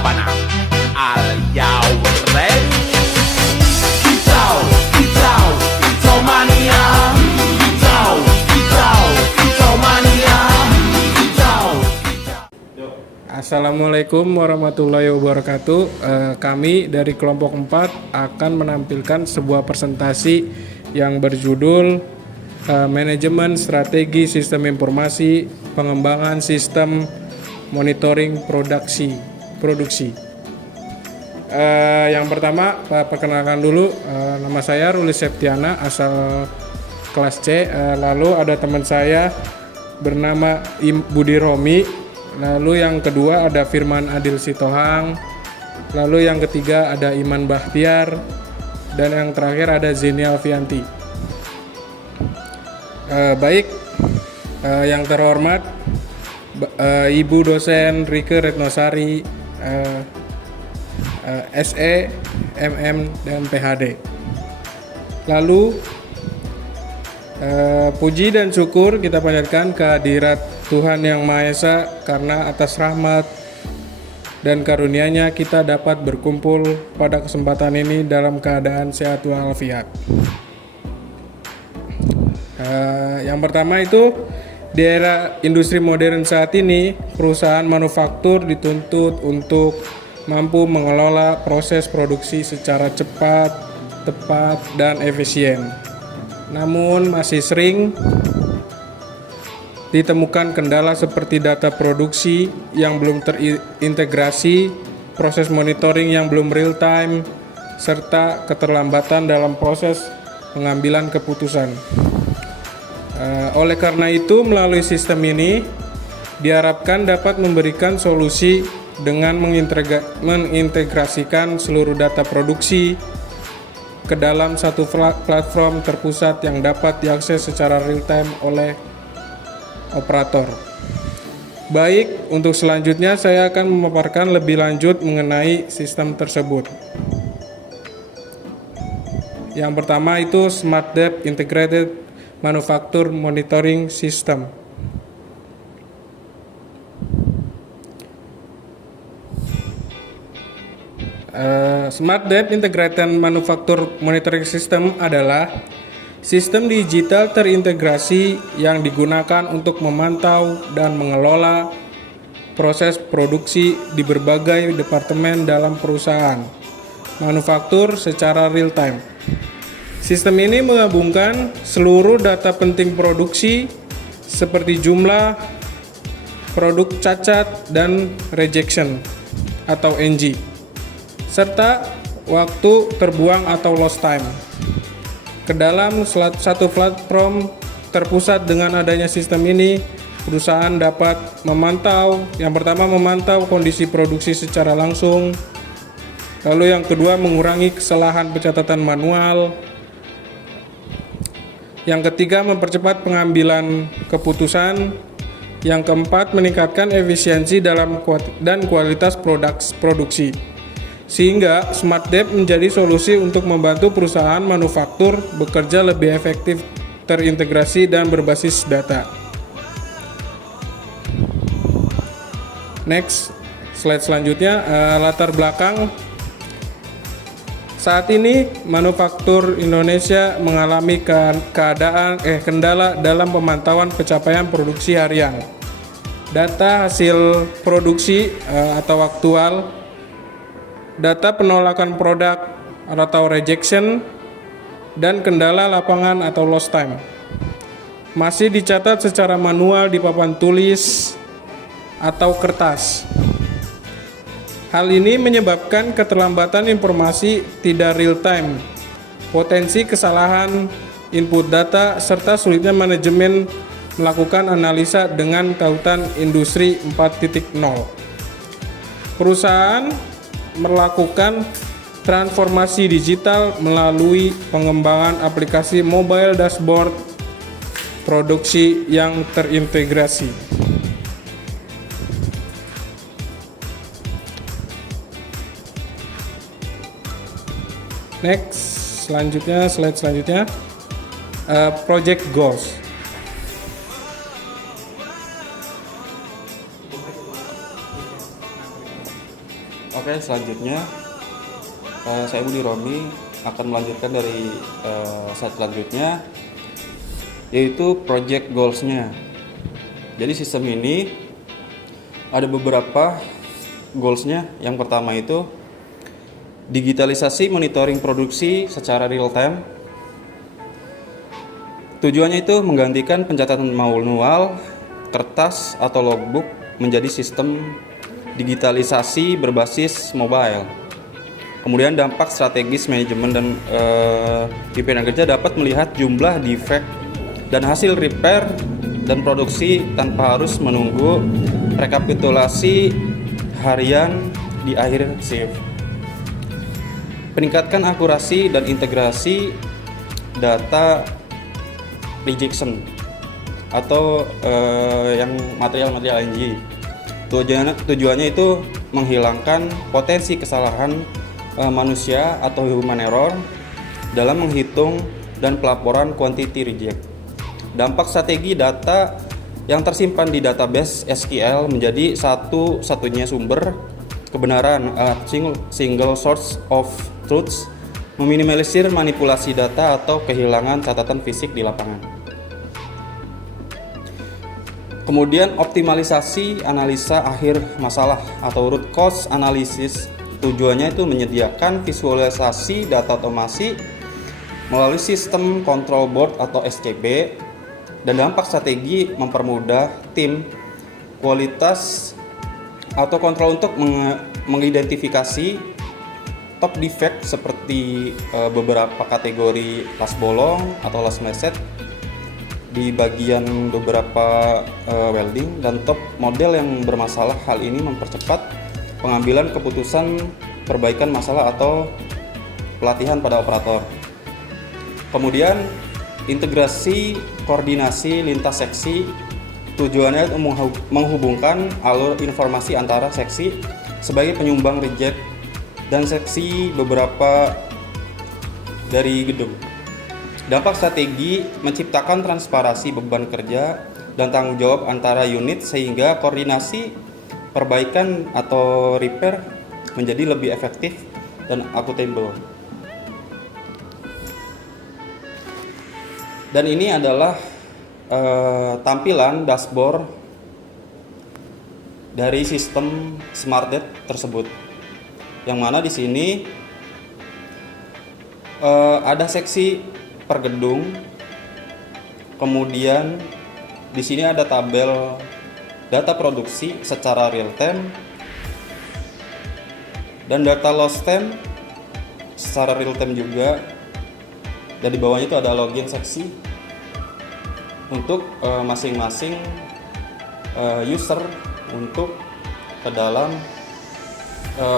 sabana. Are you ready? Kicau, kicau, kicau mania. Kicau, kicau, kicau mania. Kicau, kicau. Assalamualaikum warahmatullahi wabarakatuh. Kami dari kelompok 4 akan menampilkan sebuah presentasi yang berjudul Manajemen Strategi Sistem Informasi Pengembangan Sistem Monitoring Produksi. Yang pertama, perkenalkan dulu, nama saya Ruli Septiana, asal kelas C. Lalu ada teman saya bernama Budi Romi. Lalu yang kedua ada Firman Adil Sitohang. Lalu yang ketiga ada Iman Bahtiar. Dan yang terakhir ada Zeni Alfianti. Yang terhormat Ibu dosen Rike Retnosari, SE, MM, dan PhD. Lalu puji dan syukur kita panjatkan kehadirat Tuhan Yang Maha Esa, karena atas rahmat dan karunia-Nya kita dapat berkumpul pada kesempatan ini dalam keadaan sehat walafiat. Yang pertama itu, di era industri modern saat ini, perusahaan manufaktur dituntut untuk mampu mengelola proses produksi secara cepat, tepat, dan efisien. Namun masih sering ditemukan kendala seperti data produksi yang belum terintegrasi, proses monitoring yang belum real time, serta keterlambatan dalam proses pengambilan keputusan. Oleh karena itu, melalui sistem ini diharapkan dapat memberikan solusi dengan mengintegrasikan seluruh data produksi ke dalam satu platform terpusat yang dapat diakses secara real time oleh operator. Baik, untuk selanjutnya saya akan memaparkan lebih lanjut mengenai sistem tersebut. Yang pertama itu SmartDep Integrated Manufacture Monitoring System. SmartDep Integrated Manufacture Monitoring System adalah sistem digital terintegrasi yang digunakan untuk memantau dan mengelola proses produksi di berbagai departemen dalam perusahaan manufaktur secara real time. Sistem ini menggabungkan seluruh data penting produksi seperti jumlah, produk cacat, dan rejection atau NG, serta waktu terbuang atau lost time ke dalam satu platform terpusat. Dengan adanya sistem ini, perusahaan dapat memantau kondisi produksi secara langsung. Lalu yang kedua, mengurangi kesalahan pencatatan manual. Yang ketiga, mempercepat pengambilan keputusan. Yang keempat, meningkatkan efisiensi dan kualitas produksi. Sehingga SmartDep menjadi solusi untuk membantu perusahaan manufaktur bekerja lebih efektif, terintegrasi, dan berbasis data. Next, slide selanjutnya, latar belakang. Saat ini manufaktur Indonesia mengalami kendala dalam pemantauan pencapaian produksi harian, data hasil produksi atau aktual, data penolakan produk atau rejection, dan kendala lapangan atau lost time masih dicatat secara manual di papan tulis atau kertas. Hal ini menyebabkan keterlambatan informasi tidak real time, potensi kesalahan input data, serta sulitnya manajemen melakukan analisa dengan tautan Industri 4.0. Perusahaan melakukan transformasi digital melalui pengembangan aplikasi mobile dashboard produksi yang terintegrasi. Next, slide selanjutnya, project goals. Oke, selanjutnya saya Budi Romi akan melanjutkan dari slide selanjutnya, yaitu project goals-nya. Jadi sistem ini ada beberapa goals-nya. Yang pertama itu digitalisasi monitoring produksi secara real time. Tujuannya itu menggantikan pencatatan manual, kertas atau logbook menjadi sistem digitalisasi berbasis mobile. Kemudian dampak strategis manajemen dan pimpinan kerja dapat melihat jumlah defect dan hasil repair dan produksi tanpa harus menunggu rekapitulasi harian di akhir shift. Peningkatkan akurasi dan integrasi data rejection atau yang material-material NG. Tujuannya itu menghilangkan potensi kesalahan manusia atau human error dalam menghitung dan pelaporan quantity reject. Dampak strategi data yang tersimpan di database SQL menjadi satu-satunya sumber kebenaran, single source of truth, meminimalisir manipulasi data atau kehilangan catatan fisik di lapangan. Kemudian optimalisasi analisa akhir masalah atau root cause analysis. Tujuannya itu menyediakan visualisasi data otomasi melalui sistem control board atau SCB, dan dampak strategi mempermudah tim kualitas atau kontrol untuk mengidentifikasi top defect seperti beberapa kategori las bolong atau las meleset di bagian beberapa welding dan top model yang bermasalah. Hal ini mempercepat pengambilan keputusan perbaikan masalah atau pelatihan pada operator. Kemudian integrasi koordinasi lintas seksi. Tujuannya menghubungkan alur informasi antara seksi sebagai penyumbang reject dan seksi beberapa dari gedung. Dampak strategi menciptakan transparansi beban kerja dan tanggung jawab antara unit sehingga koordinasi perbaikan atau repair menjadi lebih efektif dan akuntabel. Dan ini adalah tampilan dashboard dari sistem SmartDet tersebut, yang mana di sini ada seksi per gedung, kemudian di sini ada tabel data produksi secara real time dan data lost time secara real time juga, dan di bawahnya itu ada login seksi untuk masing-masing user untuk ke dalam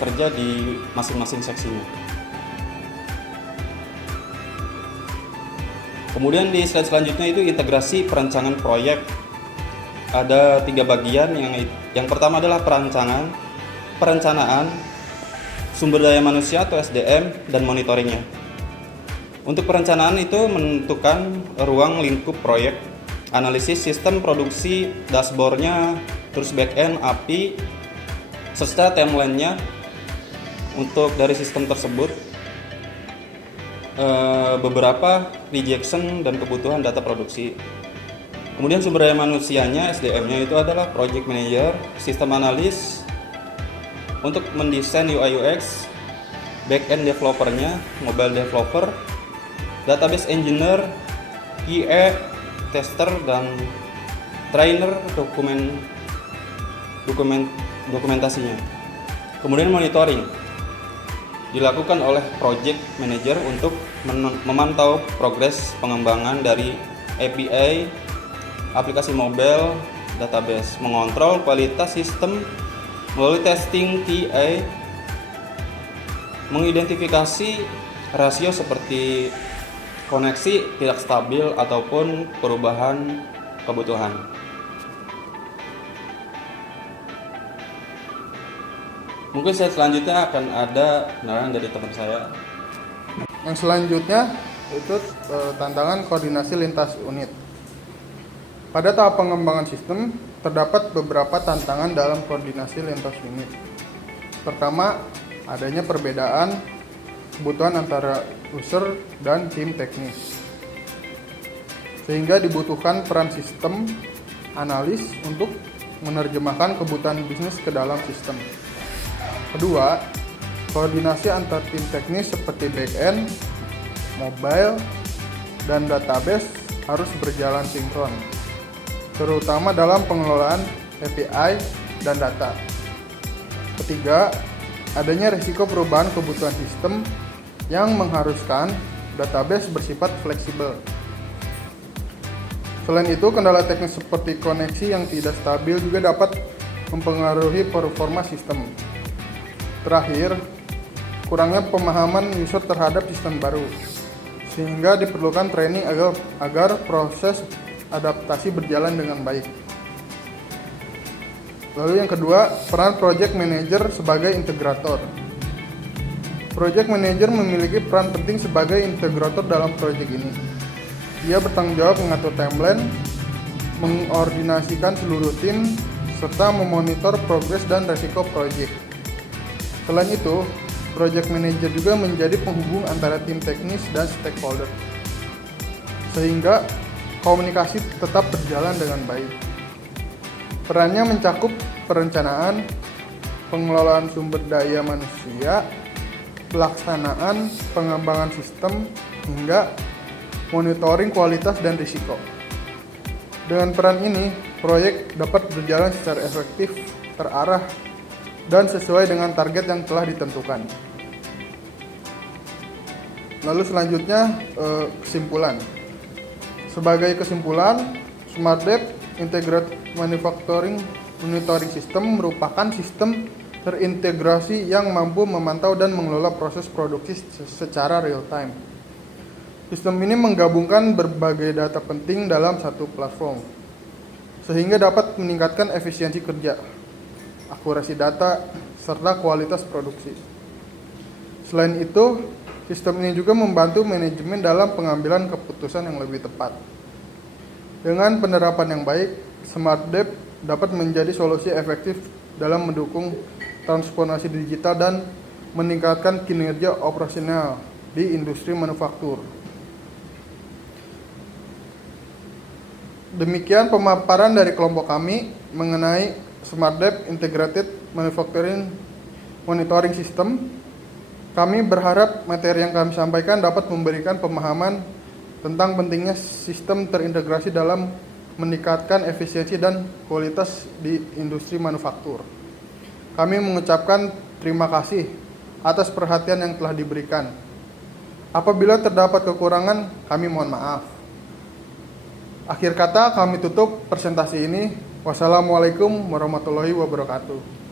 kerja di masing-masing seksinya. Kemudian di slide selanjutnya itu integrasi perencanaan proyek. Ada 3 bagian. Yang pertama adalah perencanaan sumber daya manusia atau SDM dan monitoringnya. Untuk perencanaan itu menentukan ruang lingkup proyek, analisis sistem produksi, dashboardnya, terus backend, API, serta timeline-nya untuk dari sistem tersebut. Beberapa rejection dan kebutuhan data produksi. Kemudian sumber daya manusianya, SDM-nya itu adalah project manager, sistem analis untuk mendesain UI UX, back-end developer-nya, mobile developer, database engineer, QA, tester, dan trainer dokumentasinya. Kemudian monitoring dilakukan oleh project manager untuk memantau progres pengembangan dari API, aplikasi mobile, database, mengontrol kualitas sistem melalui testing TA, mengidentifikasi rasio seperti koneksi tidak stabil ataupun perubahan kebutuhan. Mungkin selanjutnya akan ada penerangan dari teman saya. Yang selanjutnya itu tantangan koordinasi lintas unit. Pada tahap pengembangan sistem, terdapat beberapa tantangan dalam koordinasi lintas unit. Pertama, adanya perbedaan kebutuhan antara user dan tim teknis, sehingga dibutuhkan peran sistem analis untuk menerjemahkan kebutuhan bisnis ke dalam sistem. Kedua, koordinasi antar tim teknis seperti back-end, mobile, dan database harus berjalan sinkron, terutama dalam pengelolaan API dan data. Ketiga, adanya risiko perubahan kebutuhan sistem yang mengharuskan database bersifat fleksibel. Selain itu, kendala teknis seperti koneksi yang tidak stabil juga dapat mempengaruhi performa sistem. Terakhir, kurangnya pemahaman user terhadap sistem baru, sehingga diperlukan training agar proses adaptasi berjalan dengan baik. Lalu yang kedua, peran project manager sebagai integrator. Project manager memiliki peran penting sebagai integrator dalam proyek ini. Dia bertanggung jawab mengatur timeline, mengordinasikan seluruh tim, serta memonitor progres dan resiko proyek. Selain itu, project manager juga menjadi penghubung antara tim teknis dan stakeholder, sehingga komunikasi tetap berjalan dengan baik. Perannya mencakup perencanaan, pengelolaan sumber daya manusia, pelaksanaan pengembangan sistem, hingga monitoring kualitas dan risiko. Dengan peran ini, proyek dapat berjalan secara efektif, terarah, dan sesuai dengan target yang telah ditentukan. Lalu selanjutnya, kesimpulan. Sebagai kesimpulan, SmartDev Integrated Manufacturing Monitoring System merupakan sistem terintegrasi yang mampu memantau dan mengelola proses produksi secara real time. Sistem ini menggabungkan berbagai data penting dalam satu platform, sehingga dapat meningkatkan efisiensi kerja, akurasi data, serta kualitas produksi. Selain itu, sistem ini juga membantu manajemen dalam pengambilan keputusan yang lebih tepat. Dengan penerapan yang baik, SmartDev dapat menjadi solusi efektif dalam mendukung transformasi digital dan meningkatkan kinerja operasional di industri manufaktur. Demikian pemaparan dari kelompok kami mengenai SmartDev Integrated Manufacturing Monitoring System. Kami berharap materi yang kami sampaikan dapat memberikan pemahaman tentang pentingnya sistem terintegrasi dalam meningkatkan efisiensi dan kualitas di industri manufaktur. Kami mengucapkan terima kasih atas perhatian yang telah diberikan. Apabila terdapat kekurangan, kami mohon maaf. Akhir kata, kami tutup presentasi ini. Wassalamualaikum warahmatullahi wabarakatuh.